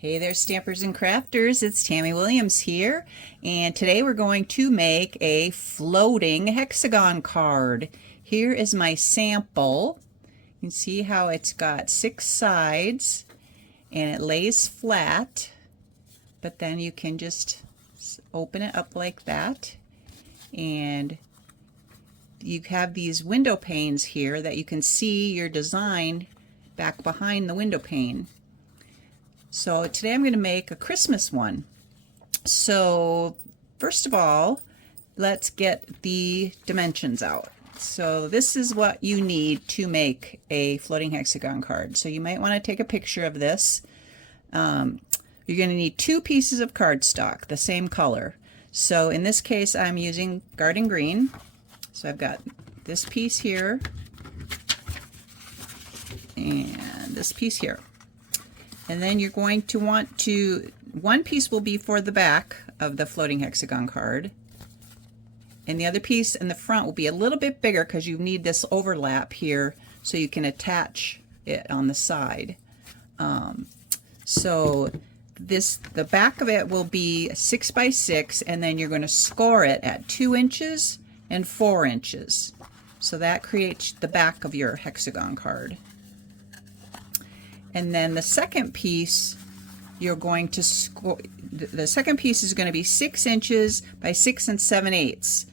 Hey there, stampers and crafters, it's Tammy Williams here, and today we're going to make a floating hexagon card. Here is my sample. You can see how it's got 6 sides and it lays flat, but then you can just open it up like that, and you have these window panes here that you can see your design back behind the window pane. So today I'm going to make a Christmas one. So first of all, let's get the dimensions out. So this is what you need to make a floating hexagon card. So you might want to take a picture of this. You're going to need 2 pieces of cardstock, the same color. So in this case I'm using garden green. So I've got this piece here and this piece here. And then you're going to want to, one piece will be for the back of the floating hexagon card, and the other piece in the front will be a little bit bigger because you need this overlap here so you can attach it on the side. So the back of it will be 6 by 6, and then you're going to score it at 2 inches and 4 inches. So that creates the back of your hexagon card. And then the second piece, you're going to score, the second piece is going to be 6 inches by 6 7/8.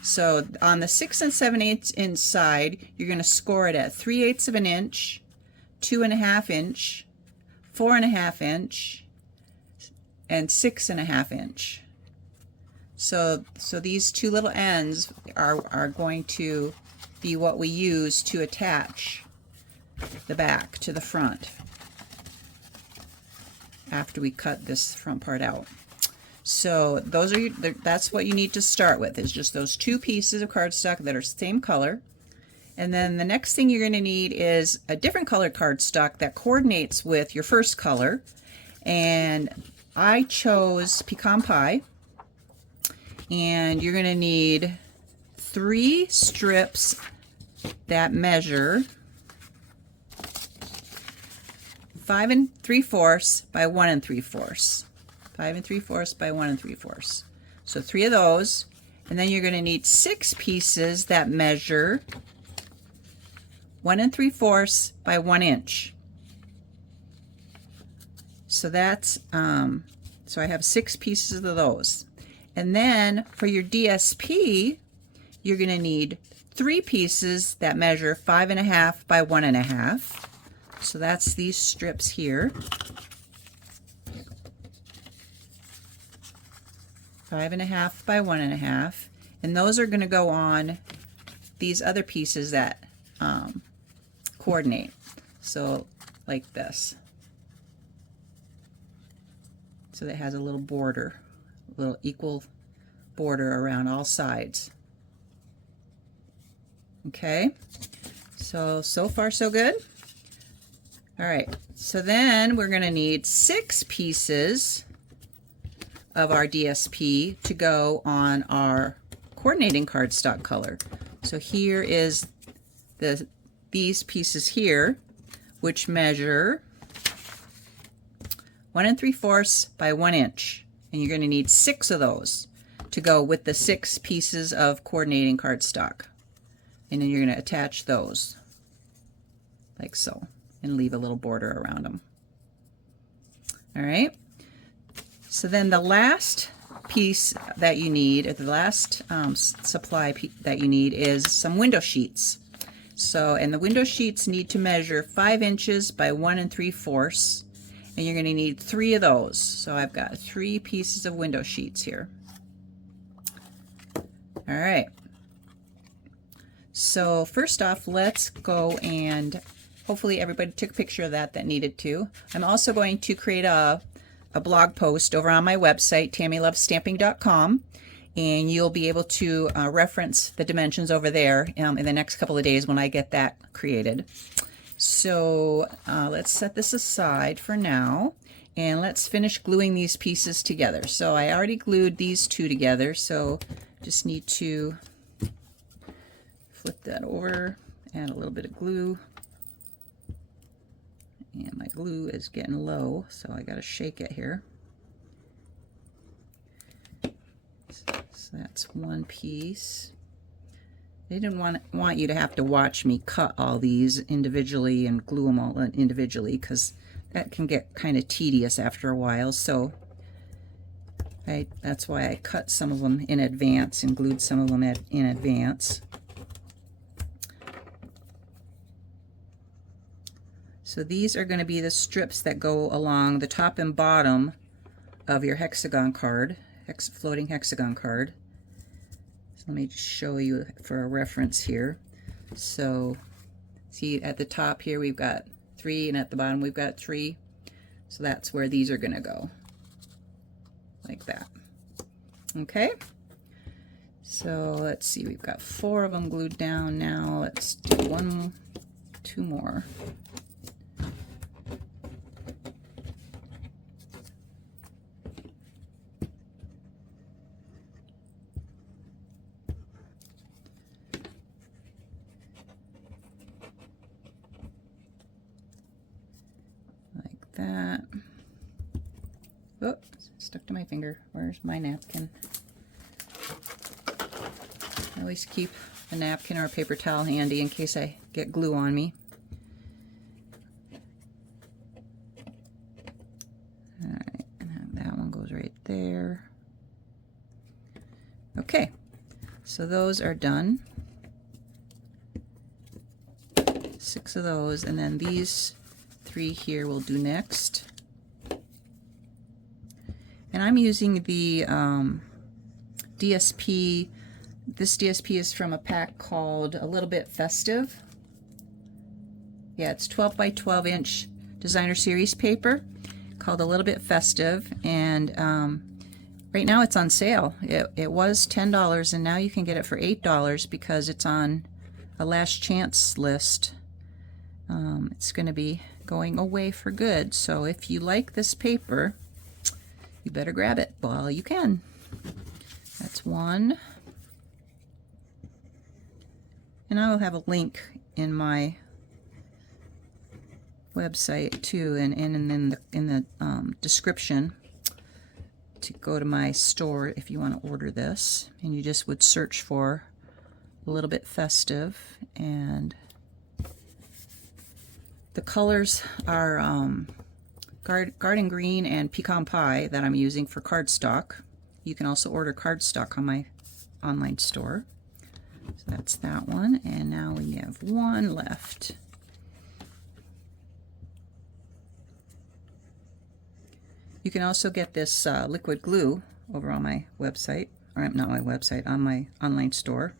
So on the 6 7/8 inside, you're going to score it at 3/8 of an inch, 2.5 inch, 4.5 inch, and 6.5 inch. So these 2 little ends are going to be what we use to attach the back to the front after we cut this front part out. So those are that's what you need to start with, is just those 2 pieces of cardstock that are same color. And then the next thing you're going to need is a different colored cardstock that coordinates with your first color. And I chose pecan pie, and you're going to need 3 strips that measure 5 3/4 by 1 3/4. 5 3/4 by 1 3/4. So 3 of those, and then you're going to need 6 pieces that measure 1 3/4 by 1 inch. So that's so I have 6 pieces of those. And then for your DSP, you're going to need 3 pieces that measure 5.5 by 1.5. So that's these strips here. 5.5 by 1.5, and those are going to go on these other pieces that coordinate. So like this. So that has a little border, a little equal border around all sides. Okay, so far so good. All right, so then we're going to need 6 pieces of our DSP to go on our coordinating cardstock color. So here is these pieces here, which measure 1 3/4 by 1 inch, and you're going to need 6 of those to go with the 6 pieces of coordinating cardstock. And then you're going to attach those like so, and leave a little border around them. All right. So then the last piece that you need, or the last supply that you need, is some window sheets. So, and the window sheets need to measure 5 inches by 1 3/4, and you're going to need 3 of those. So I've got 3 pieces of window sheets here. All right. So first off, let's go, and hopefully everybody took a picture of that needed to. I'm also going to create a blog post over on my website, tammylovestamping.com, and you'll be able to reference the dimensions over there in the next couple of days when I get that created. So let's set this aside for now, and let's finish gluing these pieces together. So I already glued these 2 together, so just need to flip that over, add a little bit of glue, And my glue is getting low, so I got to shake it here. So that's one piece. They didn't want you to have to watch me cut all these individually and glue them all individually, because that can get kind of tedious after a while. So that's why I cut some of them in advance and glued some of them in advance. So these are going to be the strips that go along the top and bottom of your hexagon card, floating hexagon card. So let me just show you for a reference here. So see, at the top here we've got 3, and at the bottom we've got 3. So that's where these are going to go, like that. Okay, so let's see, we've got 4 of them glued down now. Let's do 2 more. That. Oops, stuck to my finger. Where's my napkin? I always keep a napkin or a paper towel handy in case I get glue on me. Alright, and that one goes right there. Okay, so those are done. 6 of those, and then these 3 here we'll do next. And I'm using the DSP. This DSP is from a pack called A Little Bit Festive. Yeah, it's 12 by 12 inch designer series paper called A Little Bit Festive, and right now it's on sale. It was $10, and now you can get it for $8 because it's on a last chance list. It's going to be going away for good, so if you like this paper, you better grab it while you can. That's one, and I will have a link in my website too, and in the description to go to my store if you want to order this, and you just would search for A Little Bit Festive. And the colors are garden green and pecan pie that I'm using for cardstock. You can also order cardstock on my online store. So that's that one, and now we have one left. You can also get this liquid glue over on my website, or not my website, on my online store.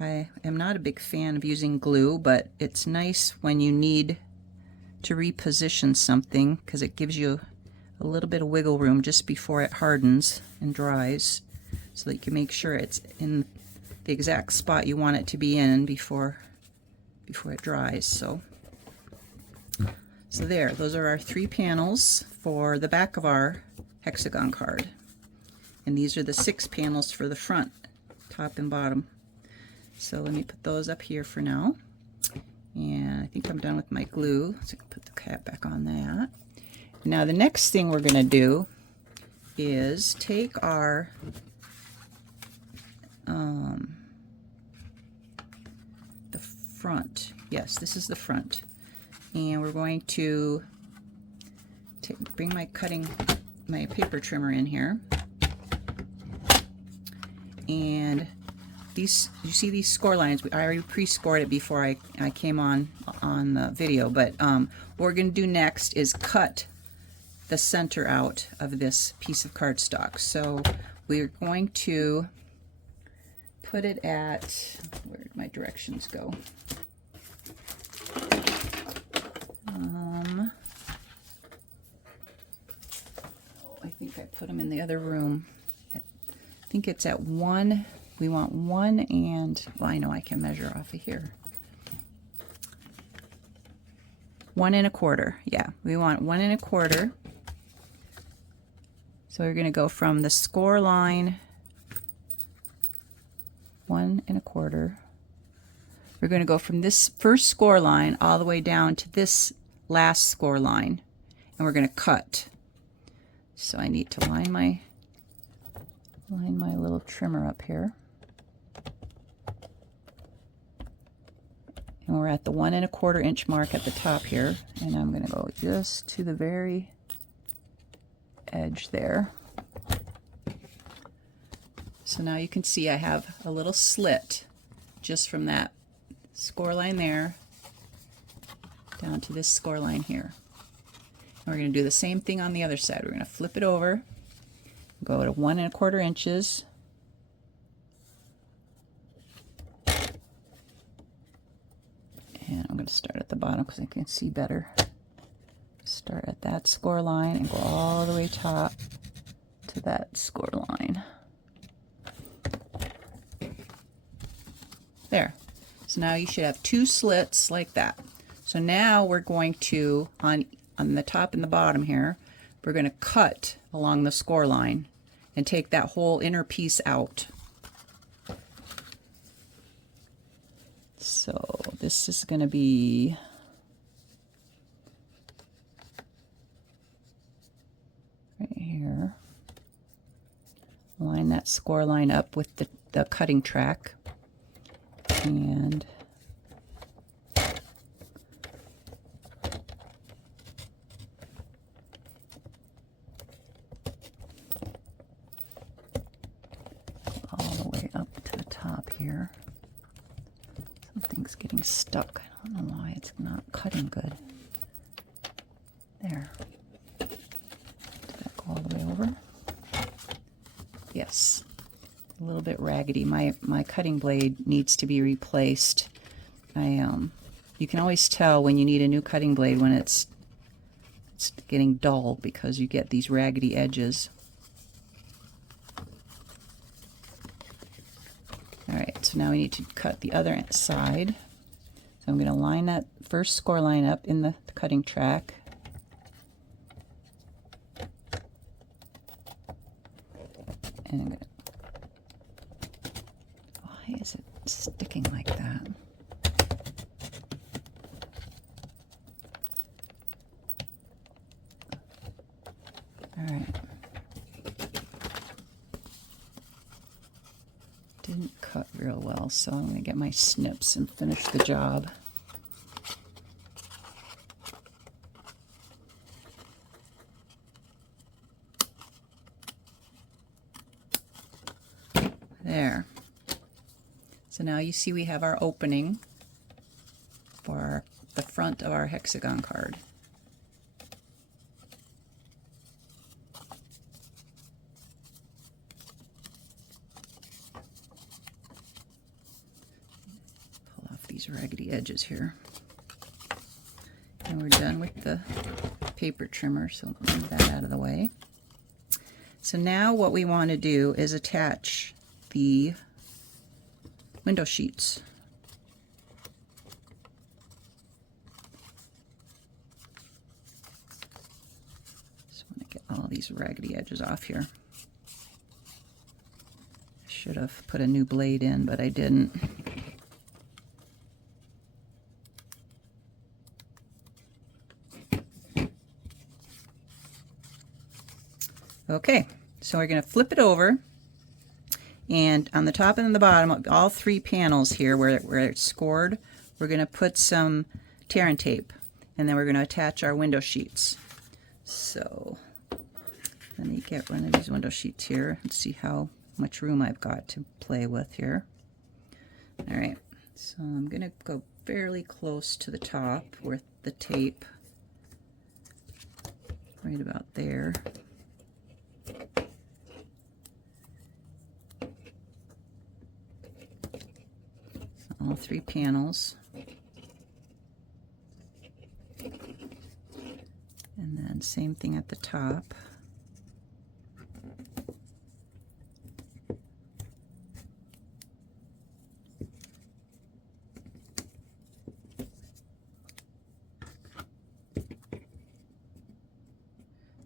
I am not a big fan of using glue, but it's nice when you need to reposition something because it gives you a little bit of wiggle room just before it hardens and dries, so that you can make sure it's in the exact spot you want it to be in before it dries. So there, those are our 3 panels for the back of our hexagon card. And these are the 6 panels for the front, top and bottom. So let me put those up here for now. And I think I'm done with my glue, so I can put the cap back on that. Now the next thing we're going to do is take our the front. Yes, this is the front. And we're going to bring my paper trimmer in here. And these, you see these score lines, I already pre-scored it before I came on the video, but what we're going to do next is cut the center out of this piece of cardstock. So we're going to put it at, where did my directions go? I think I put them in the other room. I think it's at 1. We want 1 and, well, I know I can measure off of here. 1 1/4. Yeah, we want 1 1/4. So we're going to go from the score line 1 1/4 we're going to go from this first score line all the way down to this last score line, and we're going to cut. So I need to line my little trimmer up here. And we're at the 1 1/4 inch mark at the top here, and I'm going to go just to the very edge there. So now you can see I have a little slit just from that score line there down to this score line here. And we're going to do the same thing on the other side. We're going to flip it over, go to 1 1/4 inches, and I'm going to start at the bottom because I can see better. Start at that score line and go all the way top to that score line. There. So now you should have 2 slits like that. So now we're going to, on the top and the bottom here, we're going to cut along the score line and take that whole inner piece out. So this is going to be right here. Line that score line up with the cutting track. And all the way up to the top here. Something's getting stuck. I don't know why it's not cutting good. There. Did that go all the way over? Yes. A little bit raggedy. My cutting blade needs to be replaced. You can always tell when you need a new cutting blade when it's getting dull because you get these raggedy edges. Alright, so now we need to cut the other side. So I'm going to line that first score line up in the cutting track. And I'm going to, why is it sticking like that? Alright. Didn't cut real well, so I'm going to get my snips and finish the job. There. So now you see we have our opening for the front of our hexagon card. Pull off these raggedy edges here. And we're done with the paper trimmer, so move that out of the way. So now what we want to do is attach the window sheets. Just want to get all these raggedy edges off here. I should have put a new blade in, but I didn't. Okay, so we're going to flip it over. And on the top and on the bottom, all 3 panels here where it's scored, we're going to put some tear and tape. And then we're going to attach our window sheets. So let me get one of these window sheets here and see how much room I've got to play with here. Alright, so I'm going to go fairly close to the top with the tape. Right about there. All 3 panels. And then same thing at the top.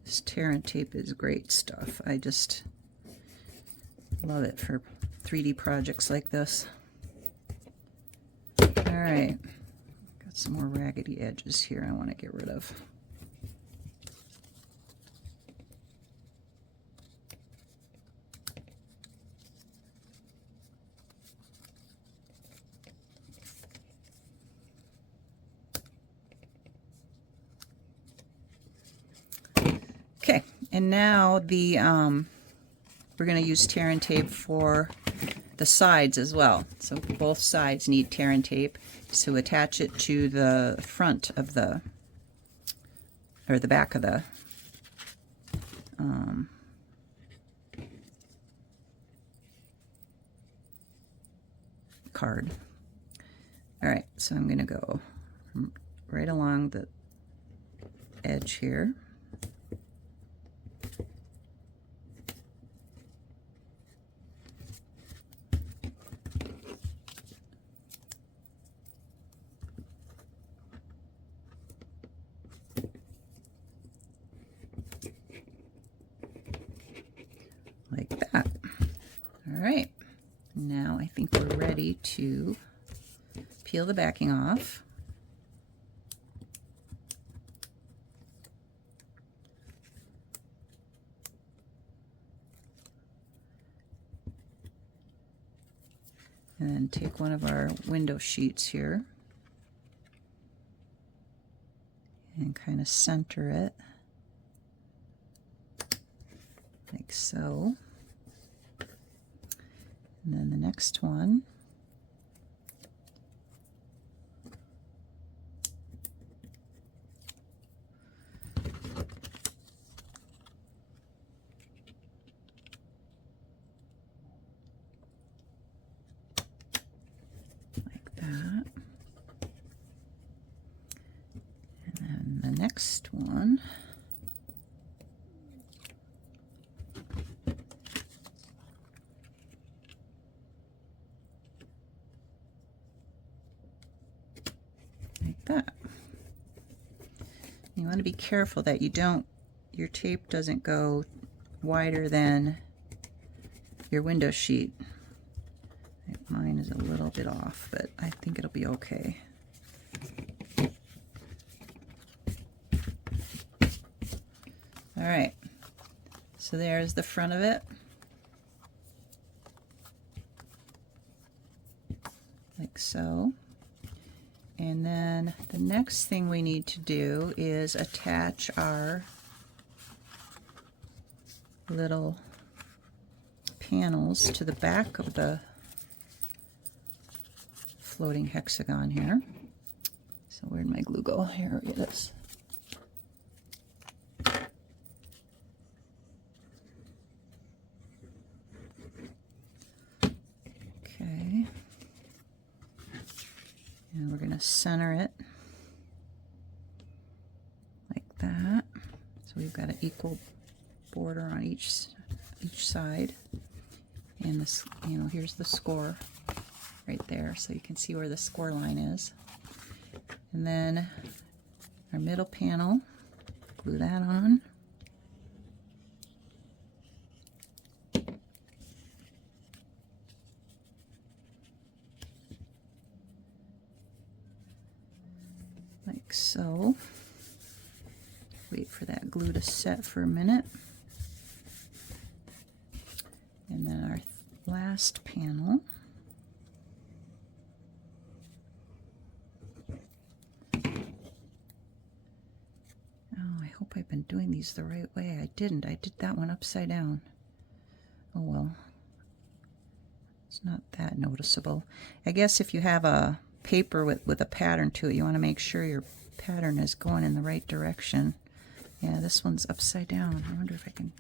This tear and tape is great stuff. I just love it for 3D projects like this. right, got some more raggedy edges here I want to get rid of. Okay, and now the we're going to use tear and tape for the sides as well. So both sides need tear and tape. So attach it to the front of the, or the back of the card. All right, so I'm going to go right along the edge here. Like that. All right, now I think we're ready to peel the backing off. And then take one of our window sheets here and kind of center it like so. And then the next one, like that. And then the next one, like that. You want to be careful that you don't, your tape doesn't go wider than your window sheet. Mine is a little bit off, but I think it'll be okay. All right, so there's the front of it. Like so. And then the next thing we need to do is attach our little panels to the back of the floating hexagon here. So where'd my glue go? Here it is. Okay. And we're going to center it like that. So we've got an equal border on each side. And this, you know, here's the score right there, so you can see where the score line is. And then our middle panel, glue that on. Like so. Wait for that glue to set for a minute. And then our last panel. I've been doing these the right way. I didn't. I did that one upside down. Oh well. It's not that noticeable. I guess if you have a paper with a pattern to it, you want to make sure your pattern is going in the right direction. Yeah, this one's upside down. I wonder if I can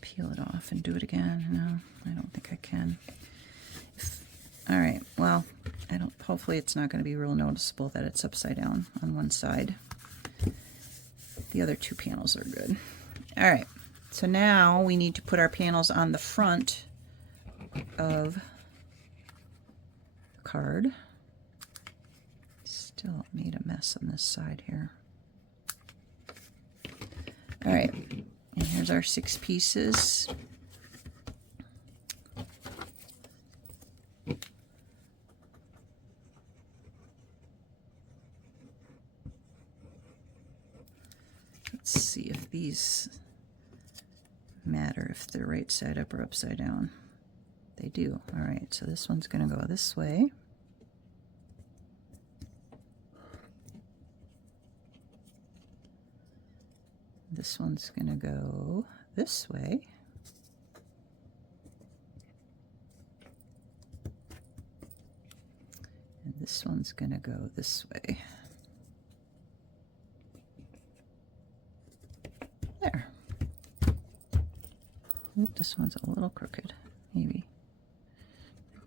peel it off and do it again. No, I don't think I can. All right, well, hopefully it's not going to be real noticeable that it's upside down on one side. The other two panels are good. All right, so now we need to put our panels on the front of the card. Still made a mess on this side here. All right, and here's our 6 pieces. see if these matter, if they're right side up or upside down. They do. All right, so this one's going to go this way. This one's going to go this way. And this one's going to go this way. There. Oop, this one's a little crooked, maybe.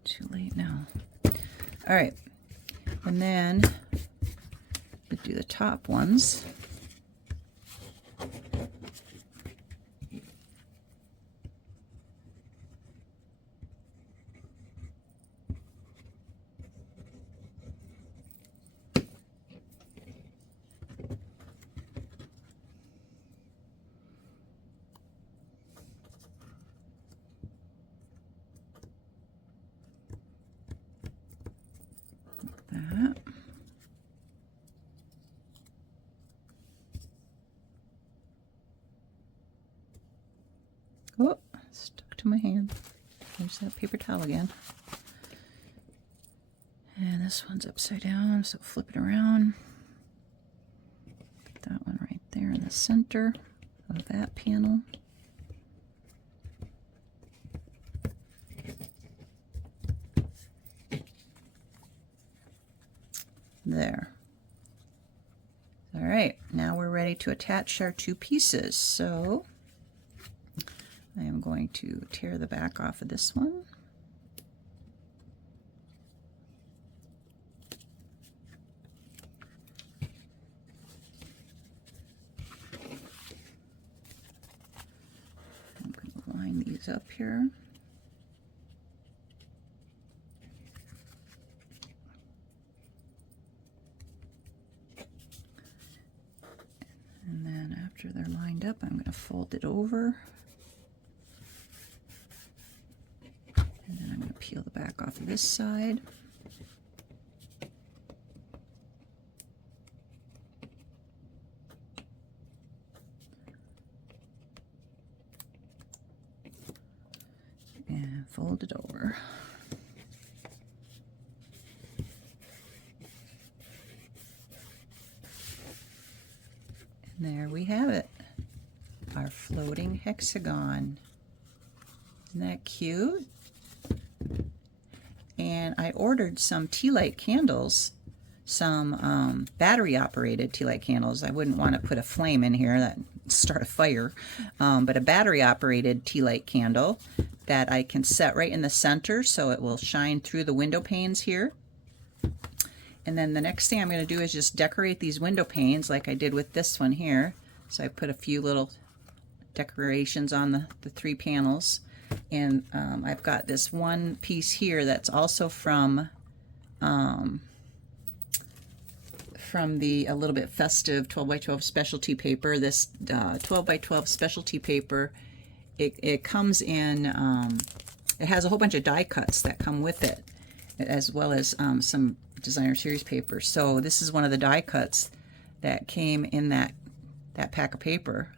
Too late now. All right, and then we do the top ones. That. Oh, stuck to my hand. There's that paper towel again. And this one's upside down, so flip it around. Put that one right there in the center of that panel. There. All right, now we're ready to attach our two pieces. So I am going to tear the back off of this one. I'm going to line these up here. And then after they're lined up, I'm going to fold it over. And then I'm going to peel the back off of this side. And fold it over. And there we have it, our floating hexagon. Isn't that cute? And I ordered some tea light candles, some battery operated tea light candles. I wouldn't want to put a flame in here that start a fire, but a battery operated tea light candle that I can set right in the center so it will shine through the window panes here. And then the next thing I'm going to do is just decorate these window panes like I did with this one here. So I put a few little decorations on the three panels. And I've got this one piece here that's also from the a little bit festive 12 by 12 specialty paper. This 12 by 12 specialty paper, it comes in, it has a whole bunch of die cuts that come with it, as well as some designer series paper. So this is one of the die cuts that came in that pack of paper.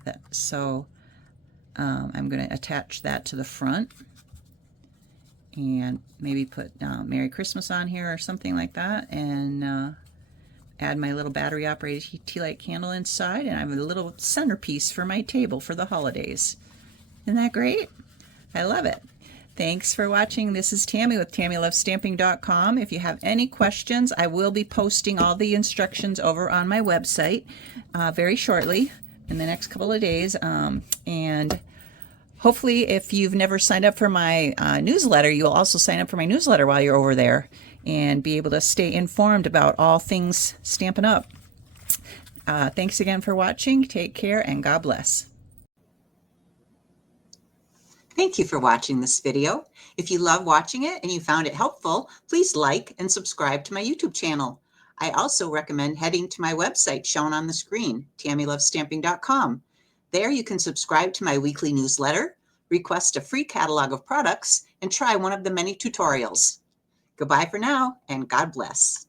I'm going to attach that to the front and maybe put Merry Christmas on here or something like that, and add my little battery operated tea light candle inside, and I have a little centerpiece for my table for the holidays. Isn't that great? I love it. Thanks for watching. This is Tammy with TammyLovesStamping.com. If you have any questions, I will be posting all the instructions over on my website very shortly in the next couple of days. And hopefully, if you've never signed up for my newsletter, you'll also sign up for my newsletter while you're over there and be able to stay informed about all things Stampin' Up. Thanks again for watching. Take care and God bless. Thank you for watching this video. If you love watching it and you found it helpful, please like and subscribe to my YouTube channel. I also recommend heading to my website shown on the screen, TammyLovesStamping.com. There you can subscribe to my weekly newsletter, request a free catalog of products, and try one of the many tutorials. Goodbye for now, and God bless.